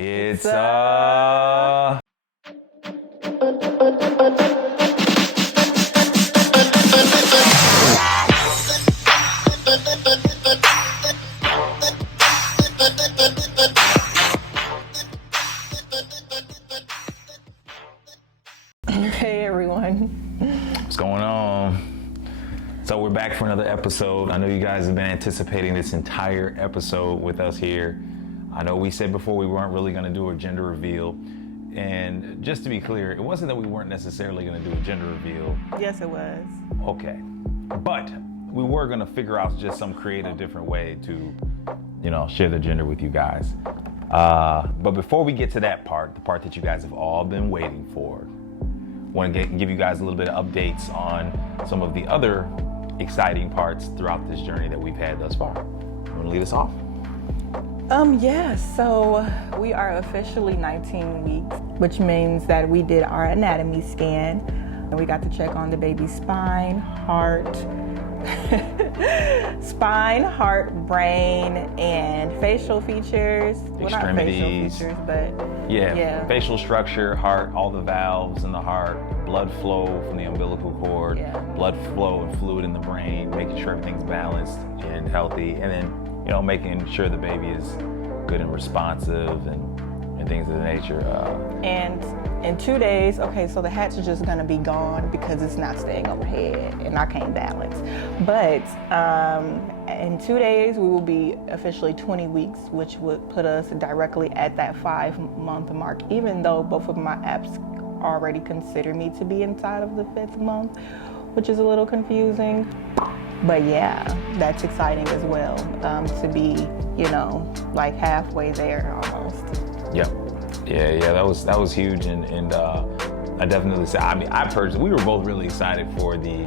It's Hey everyone. What's going on? So we're back for another episode. I know you guys have been anticipating this entire episode with us here. I know we said before we weren't really going to do a gender reveal. And just to be clear, it wasn't that we weren't necessarily going to do a gender reveal. Yes, it was. Okay. But we were going to figure out just some creative different way to, share the gender with you guys. But before we get to that part, the part that you guys have all been waiting for, I want to give you guys a little bit of updates on some of the other exciting parts throughout this journey that we've had thus far. You want to lead us off? So we are officially 19 weeks, which means that we did our anatomy scan and we got to check on the baby's spine, heart, brain, and facial features. Well, not facial features, but yeah. Facial structure, heart, all the valves in the heart, blood flow from the umbilical cord, blood flow and fluid in the brain, making sure everything's balanced and healthy, and then making sure the baby is good and responsive and things of the nature. And in 2 days, so the hatch is just gonna be gone because it's not staying overhead and I can't balance. But in 2 days, we will be officially 20 weeks, which would put us directly at that 5-month mark, even though both of my apps already consider me to be inside of the 5th month, which is a little confusing. But yeah, that's exciting as well, to be, like halfway there almost. Yeah, that was huge, and I definitely say, I personally, we were both really excited for the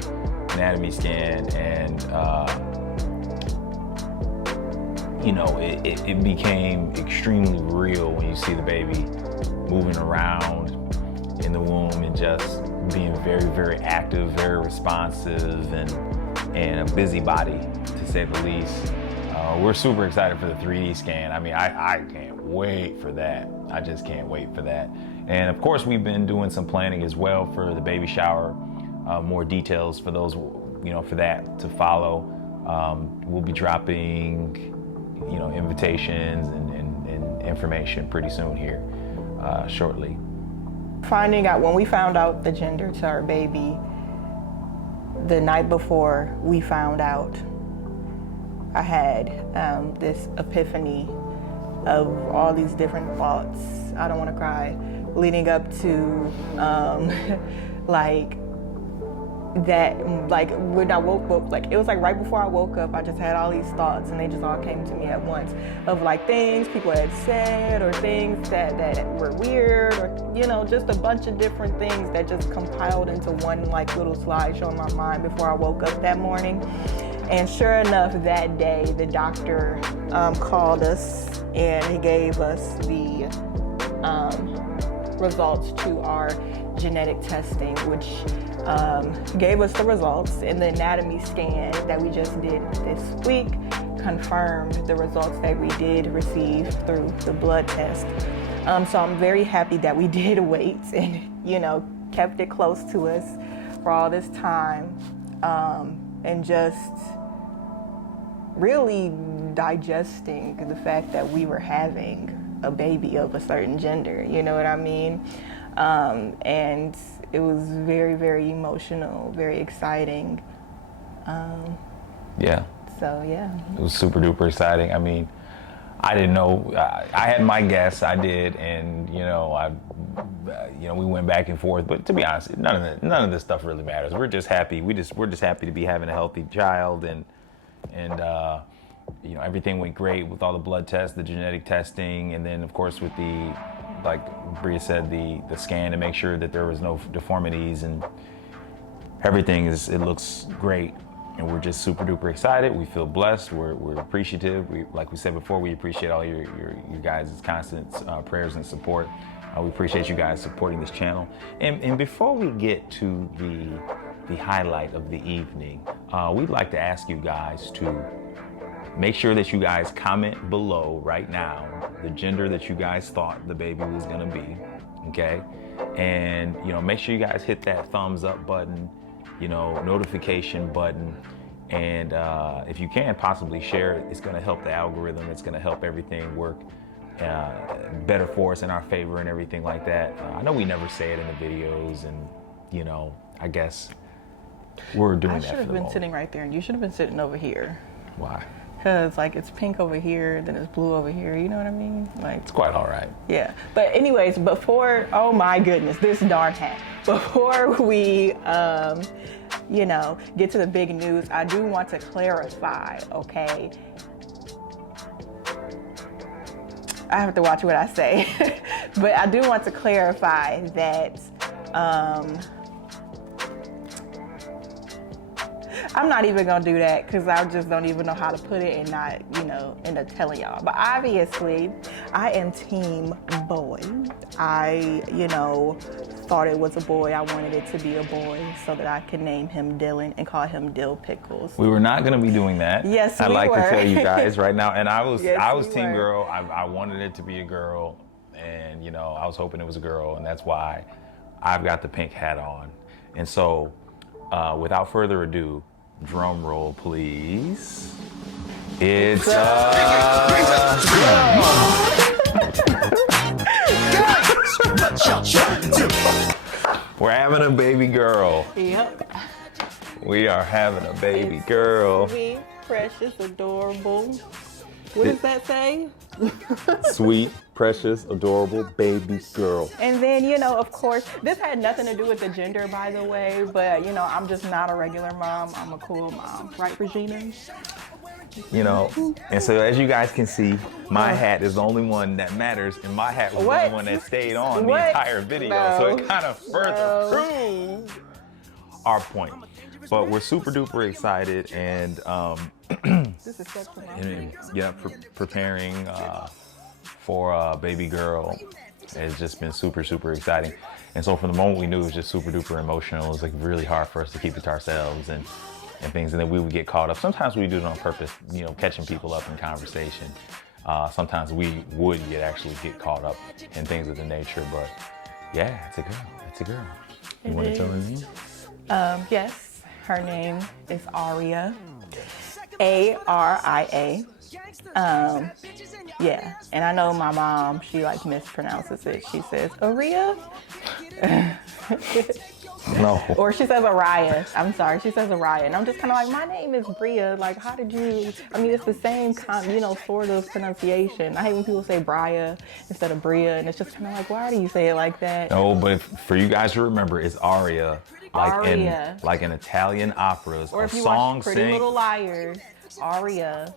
anatomy scan, and it became extremely real when you see the baby moving around in the womb and just being very, very active, very responsive, and a busybody, to say the least. We're super excited for the 3D scan. I can't wait for that. I just can't wait for that. And of course, we've been doing some planning as well for the baby shower. More details for those, for that to follow. We'll be dropping, invitations and information pretty soon here, shortly. When we found out the gender to our baby, the night before we found out, I had this epiphany of all these different thoughts. I don't want to cry. Leading up to when I woke up, it was right before I woke up, I just had all these thoughts and they just all came to me at once of things people had said or things that were weird or, just a bunch of different things that just compiled into one little slideshow in my mind before I woke up that morning. And sure enough, that day, the doctor called us and he gave us the results to our genetic testing, which gave us the results, and the anatomy scan that we just did this week confirmed the results that we did receive through the blood test. So I'm very happy that we did wait and, kept it close to us for all this time, and just really digesting the fact that we were having a baby of a certain gender, you know what I mean? And it was very, very emotional, very exciting. Yeah. So, yeah. It was super duper exciting. I didn't know. I had my guess. I did, and we went back and forth. But to be honest, none of this stuff really matters. We're just happy. We're just happy to be having a healthy child, and everything went great with all the blood tests, the genetic testing, and then of course with the, like Bria said, the scan to make sure that there was no deformities, and everything it looks great. And we're just super duper excited. We feel blessed. We're appreciative. Like we said before, we appreciate all your guys' constant prayers and support. We appreciate you guys supporting this channel. And before we get to the highlight of the evening, we'd like to ask you guys to make sure that you guys comment below right now the gender that you guys thought the baby was gonna be, okay? And make sure you guys hit that thumbs up button, notification button, and if you can, possibly share it. It's gonna help the algorithm. It's gonna help everything work better for us, in our favor, and everything like that. I know we never say it in the videos, and I guess we're doing that. I should have been sitting right there, and you should have been sitting over here. Why? Because it's pink over here, then it's blue over here. You know what I mean? It's quite all right. Yeah. But anyways, oh my goodness, this darn hat. Before we, get to the big news, I do want to clarify, okay? I have to watch what I say. But I do want to clarify that I'm not even gonna do that because I just don't even know how to put it and not, end up telling y'all. But obviously, I am team boy. I, thought it was a boy. I wanted it to be a boy so that I could name him Dylan and call him Dill Pickles. We were not gonna be doing that. Yes, I'd we like were. to tell you guys right now, and I was team were. girl. I wanted it to be a girl, and I was hoping it was a girl, and that's why I've got the pink hat on. And so, without further ado, drum roll, please. It's we're having a baby girl. Yep. We are having a baby girl. Sweet, precious, adorable. What does that say? Sweet, precious, adorable baby girl. And then, of course, this had nothing to do with the gender, by the way, but, I'm just not a regular mom. I'm a cool mom. Right, Regina? And so as you guys can see, my hat is the only one that matters, and my hat was the only one that stayed on the entire video. No. So it kind of further proved our point. But we're super duper excited, and This is such preparing for a baby girl has just been super, super exciting. And so from the moment we knew, it was just super duper emotional. It was really hard for us to keep it to ourselves and things, and then we would get caught up. Sometimes we do it on purpose, catching people up in conversation. Sometimes we would actually get caught up in things of the nature, but yeah, it's a girl. It's a girl. You want to tell her name? Yes, her name is Aria. Aria. Yeah, and I know my mom, she mispronounces it. She says Aria. No. Or she says Araya. I'm sorry, she says Araya. And I'm just kind of my name is Bria. How did you, it's the same sort of pronunciation. I hate when people say Bria instead of Bria, and it's just kind of why do you say it like that? No, but for you guys to remember, it's Aria. Aria. In Italian operas, or a if you song watch Pretty Little Liars, Aria.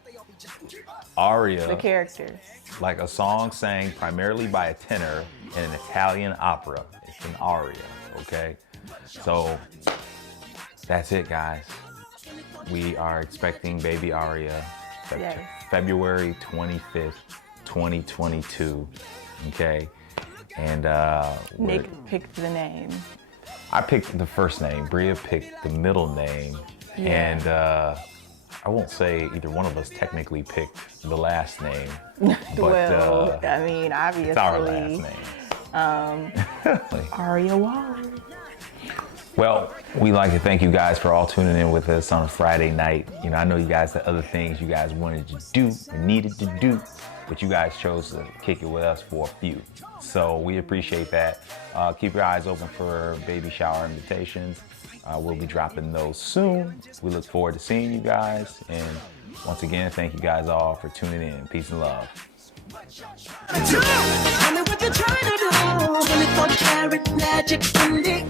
The character. Like a song sang primarily by a tenor in an Italian opera. It's an aria, okay? So that's it, guys. We are expecting baby Aria February 25th, 2022, okay? And Nick picked the name. I picked the first name. Bria picked the middle name. Yeah. And I won't say either one of us technically picked the last name. But, obviously. It's our last name. Aria Waller. Well, we'd like to thank you guys for all tuning in with us on a Friday night. I know you guys had other things you guys wanted to do and needed to do, but you guys chose to kick it with us for a few. So we appreciate that. Keep your eyes open for baby shower invitations. We'll be dropping those soon. We look forward to seeing you guys. And once again, thank you guys all for tuning in. Peace and love. Tell me what you're trying to do. 24 karat magic in the